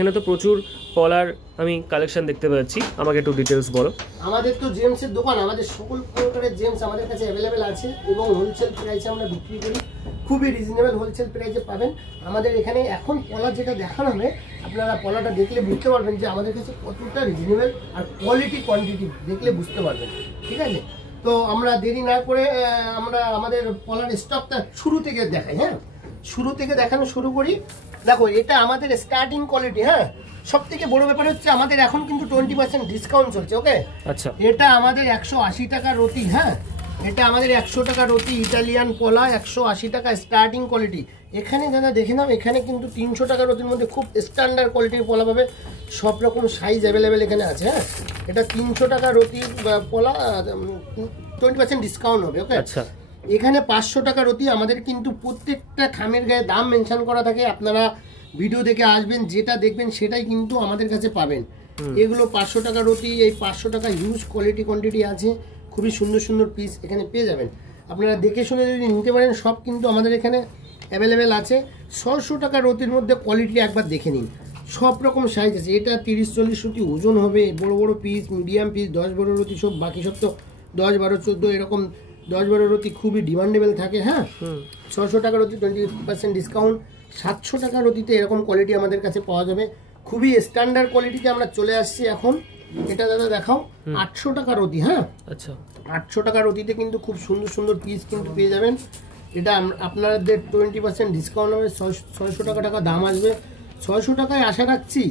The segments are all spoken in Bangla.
এখানে তো প্রচুর পলার আমি কালেকশন দেখতে পাচ্ছি, আমাকে একটু ডিটেলস বলো। আমাদের তো জেমসের দোকান, আমাদের সকল প্রকারের জেমস আমাদের কাছে অ্যাভেলেবেল আছে এবং হোলসেল প্রাইসে আমরা বিক্রি করি, খুবই রিজনেবল হোলসেল প্রাইসে পাবেন। আমাদের এখানে এখন পলা যেটা দেখানো হবে, আপনারা পলাটা দেখলে বুঝতে পারবেন যে আমাদের কাছে কতটা রিজনেবল আর কোয়ালিটি কোয়ান্টিটি দেখলে বুঝতে পারবেন, ঠিক আছে। তো আমরা দেরি না করে আমরা আমাদের পলার স্টকটা শুরু থেকে দেখাই। হ্যাঁ, শুরু থেকে দেখানো শুরু করি। দেখো, এটা আমাদের স্টার্টিং কোয়ালিটি। হ্যাঁ, সব থেকে বড় ব্যাপার হচ্ছে আমাদের এখন কিন্তু 20% ডিসকাউন্ট চলছে। ওকে, আচ্ছা, এটা আমাদের 180 টাকা রতি। হ্যাঁ, এটা আমাদের 100 টাকা রতি, ইটালিয়ান পলা 180 টাকা স্টার্টিং কোয়ালিটি। এখানে দাদা দেখে নাও, এখানে কিন্তু 300 টাকা রতির মধ্যে খুব স্ট্যান্ডার্ড কোয়ালিটির পলা পাবে, সব রকম সাইজ অ্যাভেলেবেল এখানে আছে। হ্যাঁ, এটা 300 টাকা রতি পলা, 20% ডিসকাউন্ট হবে। ওকে, আচ্ছা, এখানে 500 টাকা রতি। আমাদের কিন্তু প্রত্যেকটা খামের গায়ে দাম মেনশন করা থাকে, আপনারা ভিডিও দেখে আসবেন, যেটা দেখবেন সেটাই কিন্তু আমাদের কাছে পাবেন। এগুলো 500 টাকা রতি, এই 500 টাকা হিউজ কোয়ালিটি কোয়ান্টিটি আছে, খুবই সুন্দর সুন্দর পিস এখানে পেয়ে যাবেন। আপনারা দেখে শুনে যদি নিতে পারেন, সব কিন্তু আমাদের এখানে অ্যাভেলেবেল আছে। 600 টাকা রতির মধ্যে কোয়ালিটি একবার দেখে নিন, সব রকম সাইজ আছে। এটা 30-40 রতি ওজন হবে, বড় বড় পিস, মিডিয়াম পিস, 10-12 রতি সব, বাকি সব তো 10-12-14 এরকম 10-12 রতি খুবই ডিমান্ডেবল থাকে। হ্যাঁ, 600 টাকা রতি 20% ডিসকাউন্ট। 700 টাকা রতিতে এরকম কোয়ালিটি আমাদের কাছে পাওয়া যাবে, খুবই স্ট্যান্ডার্ড কোয়ালিটিতে আমরা চলে আসছি এখন। এটা দাদা দেখাও, 800 টাকা রতি। হ্যাঁ, আচ্ছা, 800 টাকা রতিতে কিন্তু খুব সুন্দর সুন্দর পিস কিন্তু পেয়ে যাবেন। এটা আপনাদের 20% ডিসকাউন্ট হবে, 600 টাকা দাম আসবে। 600 টাকায় আশা রাখছি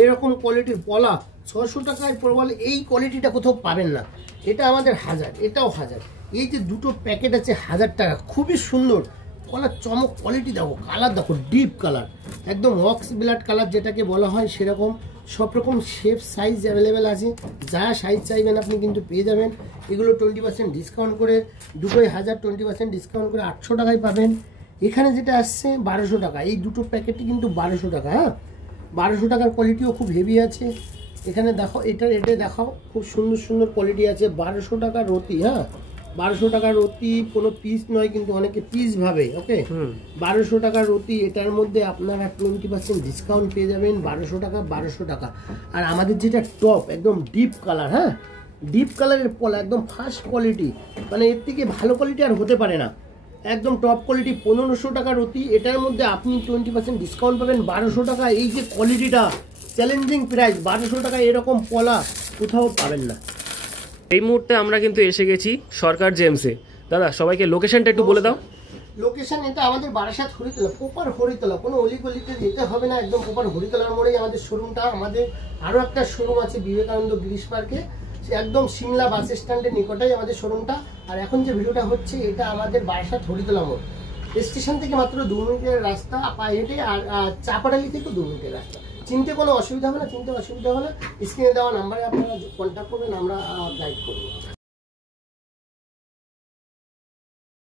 এরকম কোয়ালিটির পলা 600 টাকায় পরবল এই কোয়ালিটিটা কোথাও পাবেন না। এটা আমাদের 1000, এটাও 1000। এই যে দুটো প্যাকেট আছে 1000 টাকা, খুবই সুন্দর কলার চমক, কোয়ালিটি দেখো, কালার দেখো, ডিপ কালার, একদম ওয়াক্স ব্লাড কালার যেটাকে বলা হয় সেরকম। সব রকম শেপ সাইজ অ্যাভেলেবেল আছে, যা সাইজ চাইবেন আপনি কিন্তু পেয়ে যাবেন। এগুলো 20% ডিসকাউন্ট করে, দুটোই 1000, 20% ডিসকাউন্ট করে 800 টাকায় পাবেন। এখানে যেটা আসছে 1200 টাকা, এই দুটো প্যাকেটই কিন্তু 1200 টাকা। হ্যাঁ, 1200 টাকার কোয়ালিটিও খুব হেভি আছে। এখানে দেখো, এটা দেখাও, খুব সুন্দর সুন্দর কোয়ালিটি আছে। 1200 টাকা রতি। হ্যাঁ, 1200 টাকা রতি কোনো পিস নয়, কিন্তু অনেকে পিস ভাবে। ওকে, 1200 টাকা রতি, এটার মধ্যে আপনারা 20% ডিসকাউন্ট পেয়ে যাবেন। 1200 টাকা, 1200 টাকা। আর আমাদের যেটা টপ একদম ডিপ কালার, হ্যাঁ, ডিপ কালারের পলা, একদম ফার্স্ট কোয়ালিটি, মানে এর থেকে ভালো কোয়ালিটি আর হতে পারে না, একদম টপ কোয়ালিটি। 1500 টাকা রতি, এটার মধ্যে আপনি 20% ডিসকাউন্ট পাবেন। 1200 টাকা, এই যে কোয়ালিটিটা, চ্যালেঞ্জিং প্রাইস, 1200 টাকা এরকম পলা কোথাও পাবেন না। এই মুহূর্তে আমরা কিন্তু এসে গেছি সরকার জেমসে। দাদা, সবাইকে লোকেশনটা একটু বলে দাও। লোকেশন এটা আমাদের বারাসাত হরিতলা, প্রপার হরিতলা, কোনো অলিগলিতে যেতে হবে না, একদম প্রপার হরিতলার মোড়েই আমাদের শোরুমটা। আমাদের আরও একটা শোরুম আছে বিবেকানন্দ ব্রিজ পার্কে, একদম সিমলা বাস স্ট্যান্ডের নিকটেই আমাদের শোরুমটা। আর এখন যে ভিডিওটা হচ্ছে এটা আমাদের বারাসাত হরিতলা মোড়, স্টেশন থেকে মাত্র 2 মিনিটের রাস্তা পায়ে হেঁটে, আর চাপাডালি থেকেও 2 মিনিটের রাস্তা। চিনতে কোনো অসুবিধা হবে না, চিনতে অসুবিধা হলে স্ক্রিনে দেওয়া নাম্বারে আপনারা কন্ট্যাক্ট করবেন, আমরা গাইড করবো।